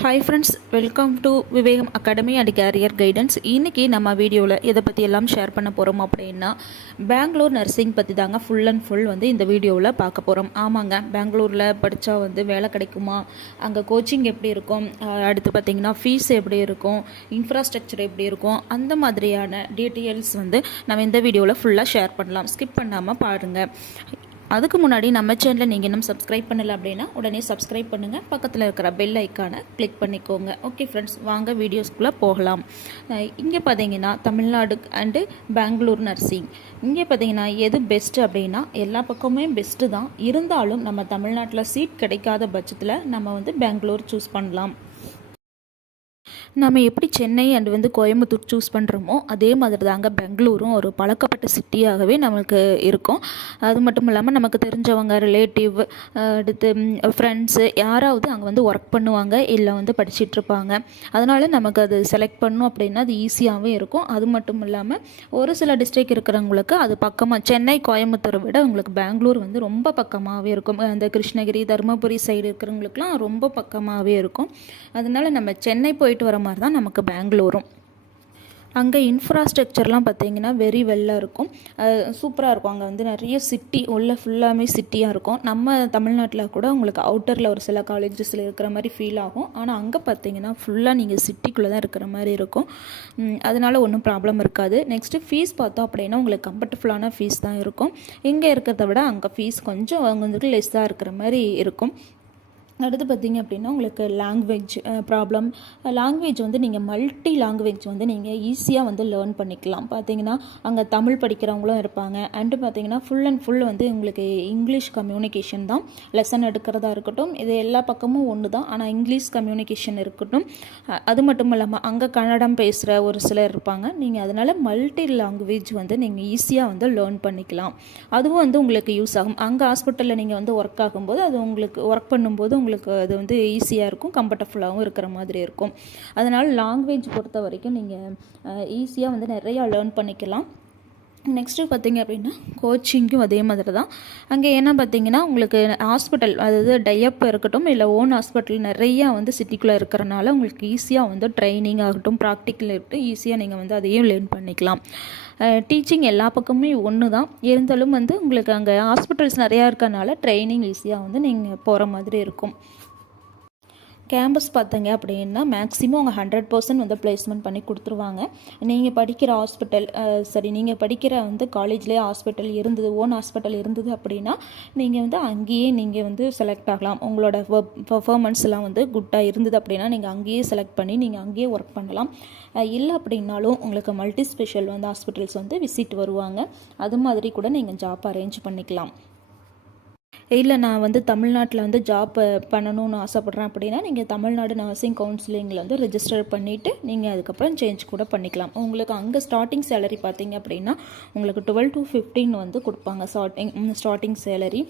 Hi friends, welcome to Vivegam academy and carrier guidance. இன்றைக்கி நம்ம வீடியோவில் இதை பற்றி எல்லாம் ஷேர் பண்ண போகிறோம் அப்படின்னா பெங்களூர் நர்சிங் பற்றி தாங்க ஃபுல் அண்ட் ஃபுல் இந்த வீடியோவில் பார்க்க போகிறோம். ஆமாங்க, பெங்களூரில் படித்தா வேலை கிடைக்குமா, அங்கே கோச்சிங் எப்படி இருக்கும், அடுத்து பார்த்திங்கன்னா ஃபீஸ் எப்படி இருக்கும், இன்ஃப்ராஸ்ட்ரக்சர் எப்படி இருக்கும், அந்த மாதிரியான டீட்டெயில்ஸ் நம்ம இந்த வீடியோவில் ஃபுல்லாக ஷேர் பண்ணலாம். ஸ்கிப் பண்ணாமல் பாருங்கள். அதுக்கு முன்னாடி நம்ம சேனலை நீங்கள் இன்னும் சப்ஸ்கிரைப் பண்ணலை அப்படின்னா உடனே சப்ஸ்கிரைப் பண்ணுங்கள், பக்கத்தில் இருக்கிற பெல் ஐக்கானை கிளிக் பண்ணிக்கோங்க. ஓகே ஃப்ரெண்ட்ஸ், வாங்க வீடியோஸ்குள்ளே போகலாம். இங்கே பார்த்தீங்கன்னா தமிழ்நாடு அண்டு பெங்களூர் நர்சிங். இங்கே பார்த்தீங்கன்னா எது பெஸ்ட்டு அப்படின்னா எல்லா பக்கமுமே பெஸ்ட்டு தான். இருந்தாலும் நம்ம தமிழ்நாட்டில் சீட் கிடைக்காத பட்சத்தில் நம்ம பெங்களூர் சூஸ் பண்ணலாம். நம்ம எப்படி சென்னை அண்டு கோயம்புத்தூர் சூஸ் பண்ணுறோமோ அதே மாதிரி தாங்க பெங்களூரும் ஒரு பழக்கப்பட்ட சிட்டியாகவே நமக்கு இருக்கும். அது மட்டும் இல்லாமல் நமக்கு தெரிஞ்சவங்க, ரிலேட்டிவ், அடுத்து ஃப்ரெண்ட்ஸு யாராவது அங்கே ஒர்க் பண்ணுவாங்க, இல்லை படிச்சிட்ருப்பாங்க. அதனால் நமக்கு அது செலக்ட் பண்ணணும் அப்படின்னா அது ஈஸியாகவே இருக்கும். அது மட்டும் இல்லாமல் ஒரு சில டிஸ்ட்ரிக்ட் இருக்கிறவங்களுக்கு அது பக்கமாக, சென்னை கோயம்புத்தூரை விட உங்களுக்கு பெங்களூர் ரொம்ப பக்கமாகவே இருக்கும். அந்த கிருஷ்ணகிரி, தருமபுரி சைடு இருக்கிறவங்களுக்குலாம் ரொம்ப பக்கமாகவே இருக்கும். அதனால் நம்ம சென்னை போயிட்டு வர மாதிரி தான் நமக்கு பெங்களூரும். அங்கே இன்ஃப்ராஸ்ட்ரக்சர்லாம் பார்த்திங்கன்னா வெரி வெல்லாக இருக்கும், சூப்பராக இருக்கும். அங்கே நிறைய சிட்டி உள்ள ஃபுல்லாமே சிட்டியாக இருக்கும். நம்ம தமிழ்நாட்டில் கூட உங்களுக்கு அவுட்டரில் ஒரு சில காலேஜஸில் இருக்கிற மாதிரி ஃபீல் ஆகும். ஆனால் அங்கே பார்த்திங்கன்னா ஃபுல்லாக நீங்கள் சிட்டிக்குள்ளே தான் இருக்கிற மாதிரி இருக்கும். அதனால் ஒன்றும் ப்ராப்ளம் இருக்காது. நெக்ஸ்ட்டு ஃபீஸ் பார்த்தோம் அப்படின்னா உங்களுக்கு கம்ஃபர்டபுளான ஃபீஸ் தான் இருக்கும். இங்கே இருக்கிறத விட அங்கே ஃபீஸ் கொஞ்சம் லெஸ்ஸாக இருக்கிற மாதிரி இருக்கும். அடுத்து பார்த்திங்க அப்படின்னா உங்களுக்கு லாங்குவேஜ் ப்ராப்ளம். லாங்குவேஜ் நீங்கள் மல்டி லாங்குவேஜ் நீங்கள் ஈஸியாக லேர்ன் பண்ணிக்கலாம். பார்த்திங்கன்னா அங்கே தமிழ் படிக்கிறவங்களும் இருப்பாங்க. அண்டு பார்த்திங்கன்னா ஃபுல் அண்ட் ஃபுல் உங்களுக்கு இங்கிலீஷ் கம்யூனிகேஷன் தான். லெசன் எடுக்கிறதா இருக்கட்டும், இது எல்லா பக்கமும் ஒன்று தான். ஆனால் இங்கிலீஷ் கம்யூனிகேஷன் இருக்கட்டும். அது மட்டும் இல்லாமல் அங்கே கன்னடம் பேசுகிற ஒரு சிலர் இருப்பாங்க. நீங்கள் அதனால் மல்டி லாங்குவேஜ் நீங்கள் ஈஸியாக லேர்ன் பண்ணிக்கலாம். அதுவும் உங்களுக்கு யூஸ் ஆகும். அங்கே ஹாஸ்பிட்டலில் நீங்கள் ஒர்க் ஆகும்போது அது உங்களுக்கு ஒர்க் பண்ணும்போது உங்களுக்கு அது ஈஸியாக இருக்கும், கம்ஃபர்டபுளாகவும் இருக்கிற மாதிரி இருக்கும். அதனால் லாங்குவேஜ் பொறுத்த வரைக்கும் நீங்கள் ஈஸியாக நிறையா லேர்ன் பண்ணிக்கலாம். நெக்ஸ்ட்டு பார்த்திங்க அப்படின்னா கோச்சிங்கும் அதே மாதிரி தான். அங்கே என்ன பார்த்திங்கன்னா உங்களுக்கு ஹாஸ்பிட்டல், அதாவது டையப் இருக்கட்டும், இல்லை ஓன் ஹாஸ்பிட்டல் நிறையா சிட்டிக்குள்ளே இருக்கிறனால உங்களுக்கு ஈஸியாக ட்ரைனிங் ஆகட்டும், ப்ராக்டிக்கல் இருக்கட்டும், ஈஸியாக நீங்கள் அதையும் லேர்ன் பண்ணிக்கலாம். டீச்சிங் எல்லா பக்கமுமே ஒன்று தான். இருந்தாலும் உங்களுக்கு அங்கே ஹாஸ்பிட்டல்ஸ் நிறையா இருக்கனால ட்ரைனிங் ஈஸியாக நீங்கள் போகிற மாதிரி இருக்கும். கேம்பஸ் பார்த்தீங்க அப்படின்னா மேக்ஸிமம் அவங்க 100% பிளேஸ்மெண்ட் பண்ணி கொடுத்துருவாங்க. நீங்கள் படிக்கிற ஹாஸ்பிட்டல், நீங்கள் படிக்கிற காலேஜ்லேயே ஹாஸ்பிட்டல் இருந்தது, ஓன் ஹாஸ்பிட்டல் இருந்தது அப்படின்னா நீங்கள் அங்கேயே நீங்கள் செலக்ட் ஆகலாம். உங்களோட பெர்ஃபார்மன்ஸ்லாம் குட்டாக இருந்தது அப்படின்னா நீங்கள் அங்கேயே செலக்ட் பண்ணி நீங்கள் அங்கேயே ஒர்க் பண்ணலாம். இல்லை அப்படின்னாலும் உங்களுக்கு மல்டி ஸ்பெஷல் ஹாஸ்பிட்டல்ஸ் விசிட் வருவாங்க. அது மாதிரி கூட நீங்கள் ஜாப் அரேஞ்ச் பண்ணிக்கலாம். இல்லை நான் தமிழ்நாட்டில் ஜாப் பண்ணணும்னு ஆசைப்பட்றேன் அப்படின்னா நீங்கள் தமிழ்நாடு நர்சிங் கவுன்சிலிங்கில் ரெஜிஸ்டர் பண்ணிவிட்டு நீங்கள் அதுக்கப்புறம் சேஞ்ச் கூட பண்ணிக்கலாம். உங்களுக்கு அங்கே ஸ்டார்டிங் சேலரி பார்த்தீங்க அப்படின்னா உங்களுக்கு 12 to 15 கொடுப்பாங்க ஸ்டார்டிங் சேலரி.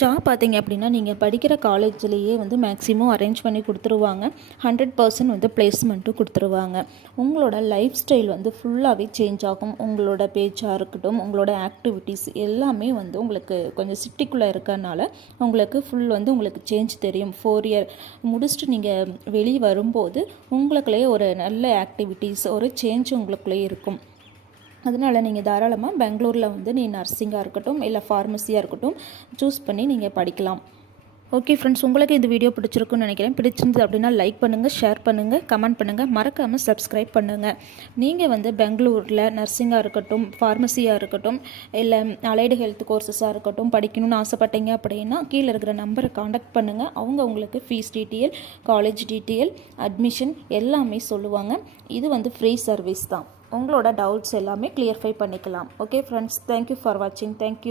ஜாப் பார்த்தீங்க அப்படின்னா நீங்கள் படிக்கிற காலேஜ்லேயே மேக்ஸிமம் அரேஞ்ச் பண்ணி கொடுத்துருவாங்க. 100% பிளேஸ்மெண்ட்டும் கொடுத்துருவாங்க. உங்களோட லைஃப் ஸ்டைல் ஃபுல்லாகவே சேஞ்ச் ஆகும். உங்களோட பேச்சாக இருக்கட்டும், உங்களோட ஆக்டிவிட்டீஸ் எல்லாமே உங்களுக்கு கொஞ்சம் சிட்டிக்குள்ளே இருக்கறனால உங்களுக்கு ஃபுல் உங்களுக்கு சேஞ்ச் தெரியும். 4 year முடிச்சுட்டு நீங்கள் வெளியே வரும்போது உங்களுக்குள்ளேயே ஒரு நல்ல ஆக்டிவிட்டீஸ், ஒரு சேஞ்ச் உங்களுக்குள்ளேயே இருக்கும். அதனால் நீங்கள் தாராளமாக பெங்களூரில் நீ நர்சிங்காக இருக்கட்டும், இல்லை ஃபார்மசியாக இருக்கட்டும் சூஸ் பண்ணி நீங்கள் படிக்கலாம். ஓகே ஃப்ரெண்ட்ஸ், உங்களுக்கு இந்த வீடியோ பிடிச்சிருக்குன்னு நினைக்கிறேன். பிடிச்சிருந்தது அப்படின்னா லைக் பண்ணுங்கள், ஷேர் பண்ணுங்கள், கமெண்ட் பண்ணுங்கள், மறக்காமல் சப்ஸ்கிரைப் பண்ணுங்கள். நீங்கள் பெங்களூரில் நர்சிங்காக இருக்கட்டும், ஃபார்மசியாக இருக்கட்டும், இல்லை அலைடு ஹெல்த் கோர்சஸாக இருக்கட்டும் படிக்கணும்னு ஆசைப்பட்டீங்க அப்படின்னா கீழே இருக்கிற நம்பரை காண்டாக்ட் பண்ணுங்கள். அவங்க உங்களுக்கு fees detail, college detail, admission எல்லாமே சொல்லுவாங்க. இது ஃப்ரீ சர்வீஸ் தான். உங்களோட டவுட்ஸ் எல்லாமே கிளியர்ஃபை பண்ணிக்கலாம். ஓகே ஃப்ரெண்ட்ஸ், தேங்க்யூ ஃபார் வாட்சிங். தேங்க்யூ.